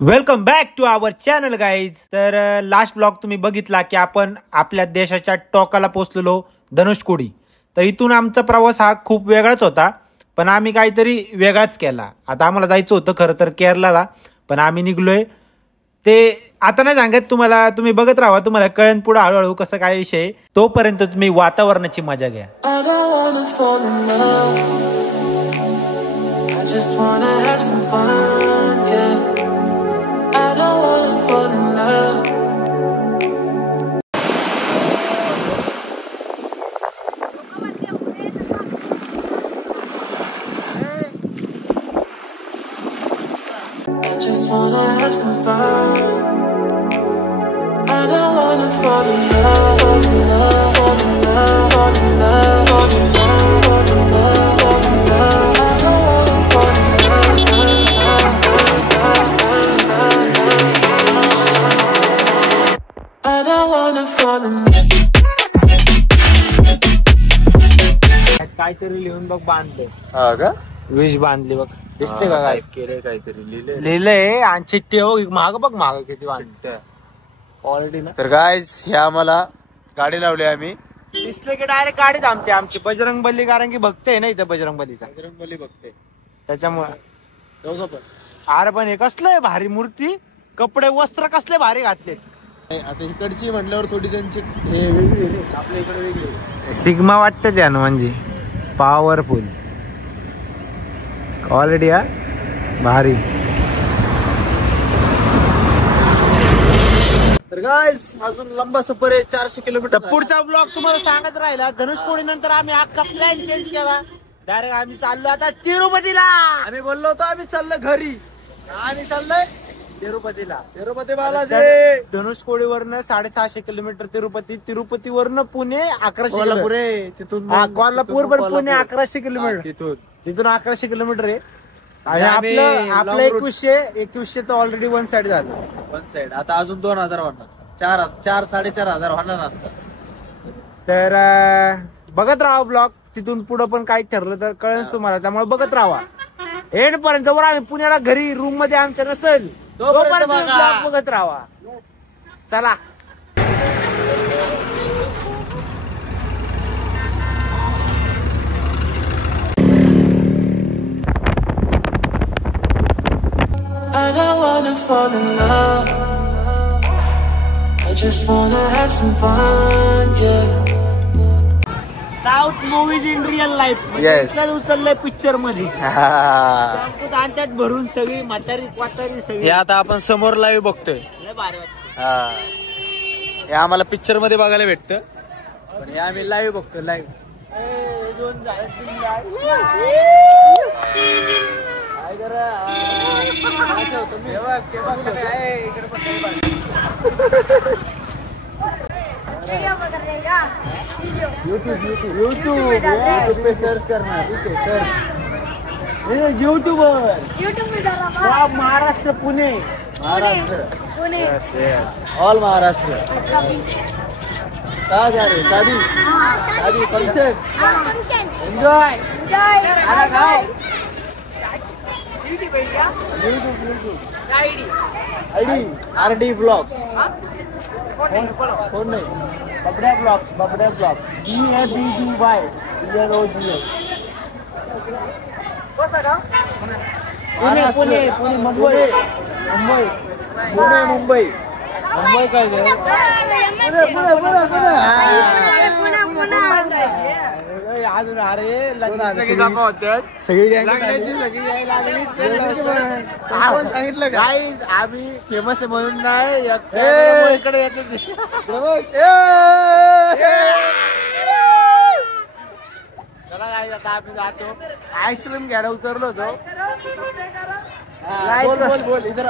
Welcome back to our channel guys. तर last blog तुम्ही बघितला की आपण आपल्या देशाच्या टोकाला पोहोचलेलो धनुषकोडी. तर इथून आमचा प्रवास हा खूप वेगळाच होता, पण आम्ही काहीतरी वेगळाच केला. आता आम्हाला जायचं होतं खरं तर केरळला, पण आम्ही निघलोय ते आता नाही सांगत तुम्हाला. तुम्ही बघत राहा, तुम्हाला कळेल पुढे हळूहळू कसं काय विषय. तोपर्यंत तुम्ही वातावरणाची मजा घ्या. Just wanna have some fun, yeah. I don't wanna fall in love. I just wanna have some fun. I don't wanna fall in love, fall in love, fall in love, fall in love, fall in love, fall in love, fall in love. काहीतरी लिहून बघ बांधले. हा का? विष बांधली बघ, दिसते का? काय केलंय? काहीतरी लिहिलंय आणि चिठ्ठी हो महाग बघ, महाग किती बांधते ऑलरेडी ना. तर गाईज हे आम्हाला गाडी लावली आम्ही. दिसले की डायरेक्ट गाडी थांबते आमची. बजरंगबली कारण की भक्त आहे ना इथं, बजरंगबलीचा बजरंगबली भक्त त्याच्यामुळे दोघं पण. अरे पण हे कसलंय भारी मूर्ती, कपडे वस्त्र कसले भारी घातले. आता इकडची म्हटल्यावर थोडी त्यांची हे वेगळी, आपल्या इकडे वेगळी सिग्मा वाटतं त्या म्हणजे पॉवरफुल ऑलरेडी. हा भारी. तर गाइस अजून लंबा सफर आहे, 400 किलोमीटर. पुढचा ब्लॉग तुम्हाला सांगत राहिला. धनुषकोडी नंतर आम्ही अख्खा प्लॅन चेंज केला. डायरेक्ट आम्ही चाललो आता तिरुपतीला. आम्ही बोललो होतो आम्ही चाललो घरी, आम्ही चाललोय तिरुपतीला. तिरुपती बालाजी. धनुषकोडीवरनं 650 किलोमीटर तिरुपती. तिरुपतीवरनं पुणे 1100. तिथून कोल्हापूर पण पुणे 1100 किलोमीटर. तिथून 1100 किलोमीटर आहे. आणि आपलं 2100 तर ऑलरेडी वन साइड झालं. वन साइड आता अजून 2000 होणार. 4,500 होणार आमचा. तर बघत राहा ब्लॉग. तिथून पुढं पण काही ठरलं तर कळेल तुम्हाला, त्यामुळे बघत राहा एंड पर्यंत. जवळ आम्ही पुण्याला घरी रूम मध्ये आमच्या नसेल तोपर्यंत ब्लॉग बघत राहा. चला. I don't wanna fall in love. I just wanna have some fun, yeah. South movies in real life. उचललंय पिक्चर मध्ये. त्यात भरून सगळी म्हातारी वातारी सगळी. हे आता आपण समोर लाईव्ह बघतोय. हे आम्हाला पिक्चर मध्ये बघायला भेटतं, पण हे आम्ही लाईव्ह बघतोय. लाईव्ह यूट्यूब पे सर्च करना. यूट्यूबर महाराष्ट्र पुणे. पुणे ऑल महाराष्ट्र. कहाँ जा रहे? शादी function. Enjoy. ID RD blogs. Phone नाही. बबड्या ब्लॉग्स. BABDY. मुंबई काय अजून. अरे सगळी सांगितलं काय आम्ही फेमस आहे म्हणून नाही. इकडे येतो चला काय. आता आम्ही जातो आईस्क्रीम घ्यायला उतरलो होतो. बोल इधर.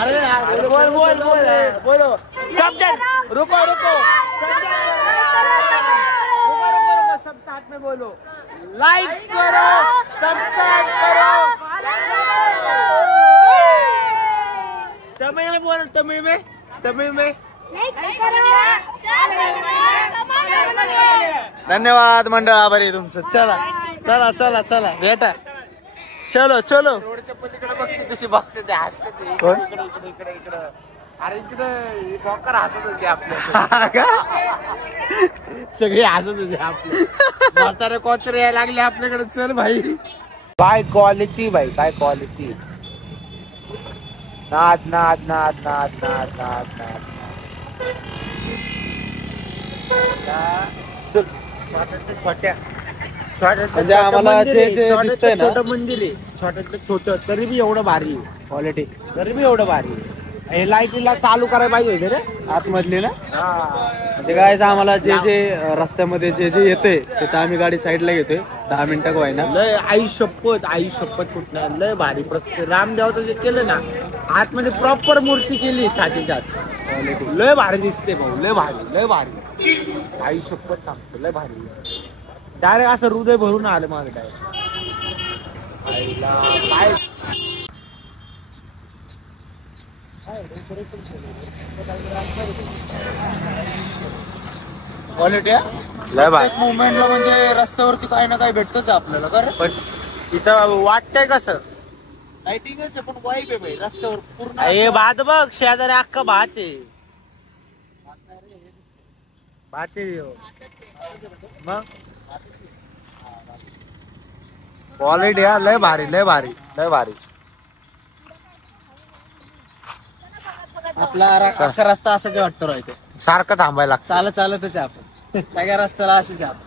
अरे बोलो सब रुको सब साथ में बोलो. लाइक करो, सब्सक्राइब करो. तमिळ में बोलो. तमिळ में धन्यवाद मंडळ. आभारी तुमचं. चला भेटा. चलो चलो. रोडच्या पलीकडे बघते कशी बघते ते हसते ते. कोण? इकडे अरे इकडे डॉक्टर हसत होते आपल्या सगळे हसत होते आपले म्हातारे कोणतरी यायला लागले आपल्याकडे. चल भाई काय क्वालिटी भाई काय क्वालिटी. नाद नाद नाद नाद नाद नाद नाद चल छोट्या म्हणजे आम्हाला जे दिसतंय ना, छोटं मंदिर आहे छोट्यातलं छोटं तरी बी एवढं भारी क्वालिटी तरी बी एवढं भारी. हे लाईटीला चालू करायला पाहिजे होते रे आतमधली ना. हा. म्हणजे काय आम्हाला जे जे रस्त्यामध्ये जे जे येते ते तर आम्ही गाडी साईडला घेतोय 10 मिनिटं का होईना. लय आई शपथ कुठं लय भारी प्रत्येक रामदेवाचं जे केलं ना आतमध्ये प्रॉपर मूर्ती केली छातीच्या आत. लय भारी दिसते भाऊ लय भारी आई शपथ सांगतो लय भारी. डायरेक्ट असं हृदय भरून आलं माझं डायरेक्ट. काय क्वालिटी लय भारी. मुवमेंटला म्हणजे रस्त्यावरती काही ना काही भेटतच आपल्याला. कारण पण तिथं वाटतंय कसं लाइटिंगच आहे पण वाईब आहे भाई रस्त्यावर पूर्ण. हे भात बघ शेजारी अख्खा भात आहे मग क्वालिटी लय भारी. आपला अख्खा रस्ता असाच वाटतो राहते सारखं थांबायला लागतं. चालतच आहे आपण सगळ्या रस्त्याला असेच आहे आपण.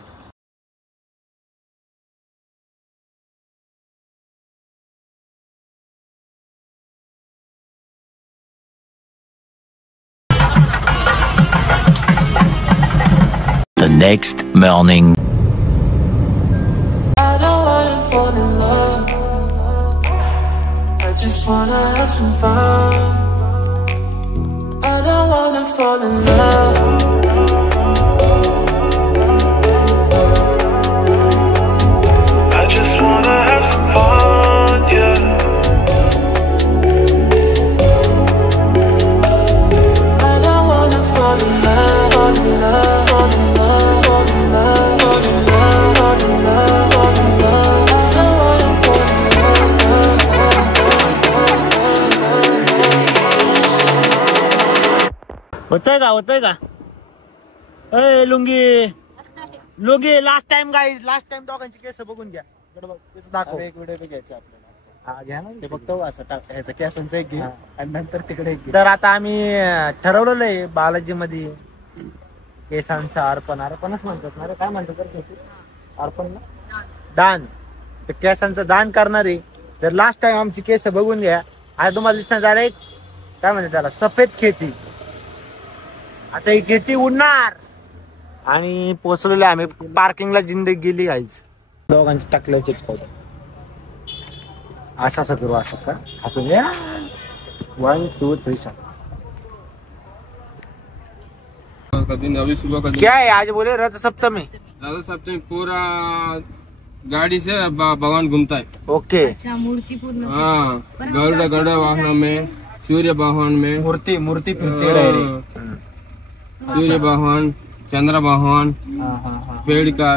The next morning. I don't wanna fall in love. I just wanna have some fun. I don't wanna fall in love. I just wanna have some fun, yeah. I don't wanna fall in love, fall in love, fall in love, fall in love, fall in love, fall in love, fall in love. I don't wanna fall in love. होतंय का ए lungi last time दोघांची केस बघून घ्या. दाखव एक video घ्यायचा आपल्याला. हा, घ्या ना. ते फक्त असं टाकायचं केसांचं एक घे आणि नंतर तिकडे एक घे. तर आता आम्ही ठरवलेलं आहे बालाजी मध्ये केसांचं अर्पणच म्हणतात ना रे. काय म्हणतात अर्पण ना दान. तर केसांचं दान करणार आहे. तर लास्ट टाइम आमची केस बघून घ्या. आज तुम्हाला दिसणार झालं एक काय म्हणतात त्याला सफेद खेती. आता ही खेती उडणार आणि पोचलेलो आम्ही पार्किंगला जिंदगी गेली गाईच. दोघांची टाकल्याचे असं करू असं असं 1 2 3 कभी अभी सुबह का क्या है आज बोले रथ सप्तमी. दादा सप्तमी पूरा गाड़ी से भगवान घूमता है. ओके अच्छा मूर्ति पूर्ण. हाँ गरुड़ वाहन में सूर्य वाहन में मूर्ती फिरते डायरेक्ट. सूर्य वाहन चंद्र वाहन पेड़ का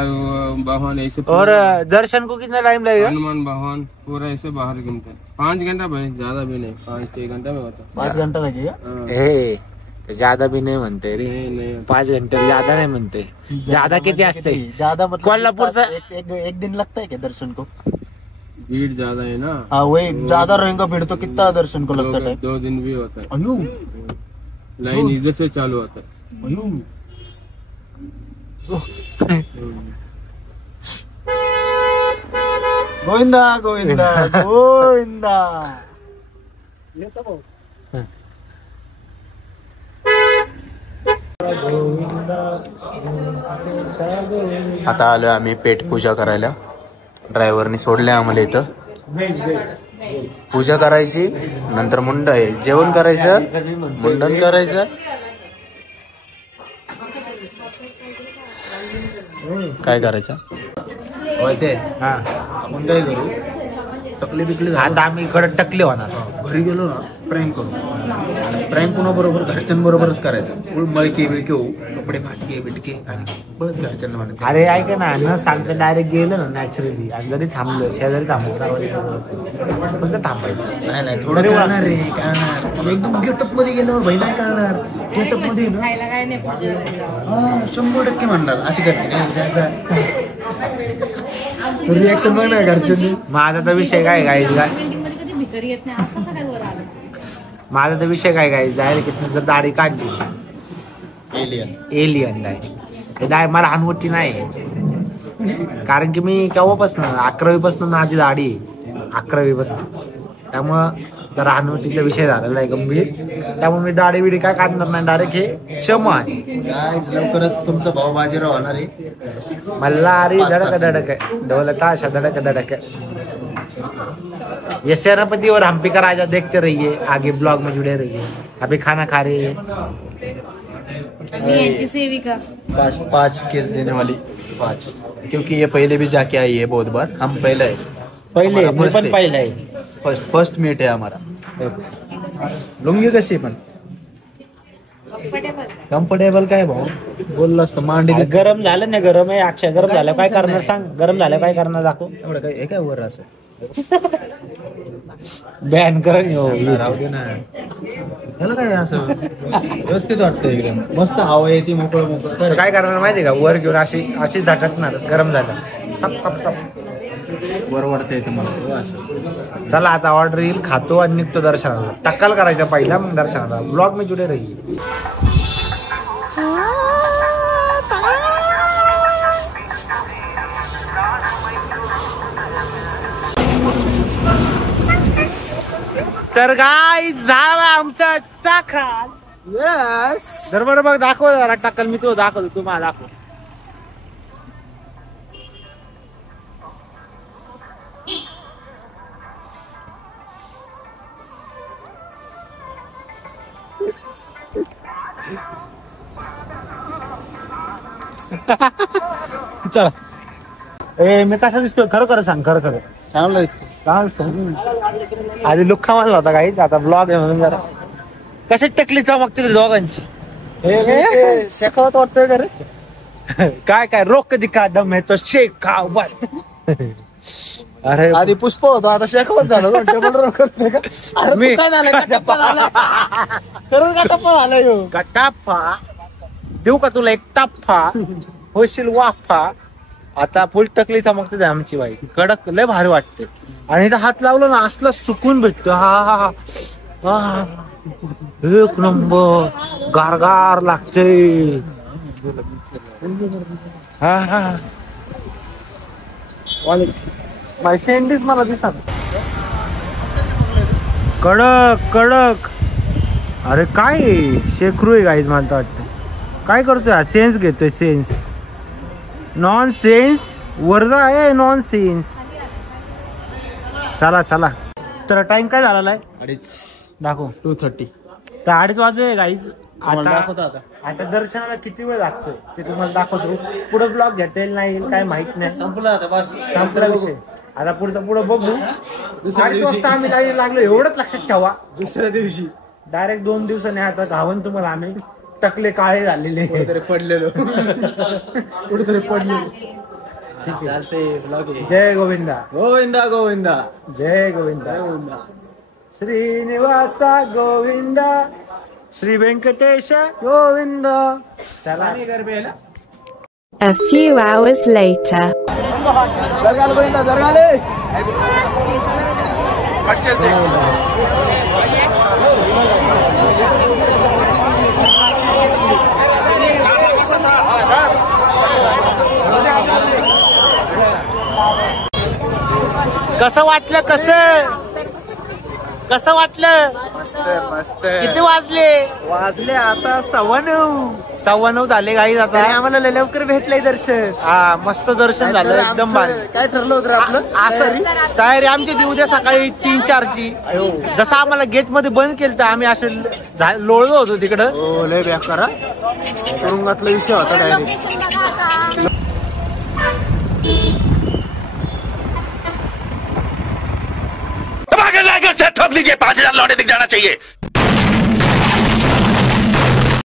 वाहन ऐसे और दर्शन को कितना टाइम लगेगा. हनुमान वाहन पूरा ऐसे बाहर घूमता है. 5 घंटा भाई ज्यादा भी नहीं 5-6 घंटा में होता 5 घंटा लगेगा. हाँ. हे ज्यादा भी नहीं म्हणते रे. नहीं 5 घंटे ज्यादा नहीं म्हणते. ज्यादा किती असते ज्यादा मतलब कोल्हापूरचा एक दिन लगता है क्या दर्शन को. भीड़ ज्यादा है ना. हाँ वही ज्यादा रहेगा भीड़ तो कितना दर्शन को लगता है. 2 दिन भी होता है. अयो लाइन इधर से चालू होता है. गोविंदा गोविंदा गोविंदा. आता आलोय आम्ही पेट पूजा करायला. ड्रायव्हरनी सोडले आम्हाला इथं. पूजा करायची नंतर जेवण करायचं मुंडन करायचं. काय करायचं होय ते आपण काय करू टकली बिकली आता आम्ही इकडे टकले होणार. घरी गेलो ना प्रेम करू. प्रेम कुणाबरोबर? घरच्यांबरोबरच करायचं. फुल मळके बिळके होऊ, कपडे फाटके बिटके आणि बस घरच्यांना म्हणायचं. अरे ऐक ना, न सांगता डायरेक्ट गेलं ना नॅचरली, आणि जरी थांबलं शेजारी थांबलं फक्त थांबायचं. नाही थोडं कळणार रे, कळणार. पण एकदम गेटअप मध्ये गेल्यावर भाई नाही कळणार. गेटअप मध्ये ना 100% म्हणणार अशी करते तू रिॲक्शन बघ ना घरच्यांनी. माझा तर विषय काय गाईज, माझा तर विषय काय गाईज, डायरेक्ट जर दाढी काढली एलियन डाय मला हानवटी नाही. कारण की मी केव्हापासून 11वी पासून माझी दाढी 11वी पासून, त्यामुळं जरा हानवटीचा विषय झालेला आहे गंभीर. त्यामुळे मी दाढी बिडी काय काढणार नाही, डायरेक्ट हे क्षमा आहे. लवकरच तुमचा भाऊ बाजीराव होणार आहे. मल्हारी धडक धडक ढोलता अशा धडक धडक. ये सेनापति और हम्पी का राजा देखते रहिए, आगे ब्लॉग में जुड़े रहिए. अभी खाना खा रहे हैं. सेविका 5 केस देने वाली 5, क्योंकि ये पहले भी जाके आई है बहुत बार. हम पहले है, पहिले मी पण पहिला आहे. फर्स्ट मीट आहे हमारा. लुंगी कशी पण कम्फर्टेबल काय भाऊ बोललो असतं. मांडी गरम झालं ना, गरम आहे अक्षय. गरम झालं काय करणार सांग, गरम झालं काय करणार दाखव. एवढं काय काय वर असं बॅन करण राहू दे ना. त्याला काय असं व्यवस्थित वाटतं, एकदम मस्त हवा येते मोकळं मोकळं. काय करणार माहितीये का, वर घेऊन अशी झटकणार गरम झालं सप सप सप वर वाढता येते मला असं. चला आता ऑर्डर येईल, खातो आणि निघतो दर्शनाला. टक्कल करायचा पहिला, मग दर्शनाला. ब्लॉग में जुड़े रहिए. तर काय झाला आमचा टाकल. येस तर बरं बघ, दाखव जरा टाकल. मी तो दाखवतो, तुम्हाला दाखव. चला. ए मी कसा दिसतोय खरं खरं सांग, खरं खरं चांगलं दिसतं. आधी लुक मानला होता काही, आता ब्लॉग आहे म्हणून जरा कशी टकली चमकते दोघांची. शेखावत वाटतंय का रे? काय काय रोक कधी का दम आहे तो शेक खाव बस. अरे आधी पुष्प होतो, आता शेखावत झालं. डबल रोल करतोय का? अरे मी- तू काय झालं? टप्पा झाला. खरंच का टप्पा झाला ह्यो? टाफा देऊ का तुला एक टाफा, होशील वाफा. आता फुल टकली चमकते आमची बाई, कडक लय भारी वाटते. आणि इथं हात लावलं ना असलं सुकून भेटतो. हा एक नंबर गारगार लागते. हा माय फ्रेंड मला दिसा कडक कडक. अरे काय शेकरू आहे गाईज, मला तर वाटतं. काय करतोय हा? सेन्स घेतोय, सेन्स. नॉन सेन्स वरजा आहे, नॉन सेन्स. चला चला. तर टाइम काय झालेला आहे? 2:30 दाखव. 2:30. तर 2:30 वाजले गाईज. दाखवतो आता आता दर्शनाला किती वेळ लागतोय ते तुम्हाला दाखवतो. पुढे ब्लॉग घेता येईल नाही काय माहित नाही. संपलं आता बस. संपला विषय. आता पुढे बघू. 2:30 वाजता आम्ही लाईव्ह लागलो, एवढंच लक्षात ठेवा. दुसऱ्या दिवशी डायरेक्ट 2 दिवसांनी आता धावून तुम्हाला आम्ही टकले काळे झालेले. पडलेलो कुठेतरी पडलेलो. चालते ब्लॉग आहे. जय गोविंदा गोविंदा गोविंदा जय गोविंदा. श्रीनिवासा गोविंदा, श्री व्यंकटेश गोविंदा. चला. A few hours later. दर्गाला Govinda, दर्गाले. कसं वाटलं? कसं वाटलं? मस्त. किती वाजले आता 9:15. 9:15 झाले गाईज. आता आम्हाला लवकर भेटलंय दर्शन. हा मस्त दर्शन झालं, एकदम भारी. काय ठरलं होतं आपलं? असं तयारी आमची ती उद्या सकाळी 3-4ची. जसं आम्हाला गेट मध्ये बंद केलं तर आम्ही असे लोळलो होतो तिकडं. हो लय बेकार. तुरुंगातला विषय होता डायरेक्ट. साइकिल से ठोक लीजिए, 5,000 लौटे दिख जाना चाहिए।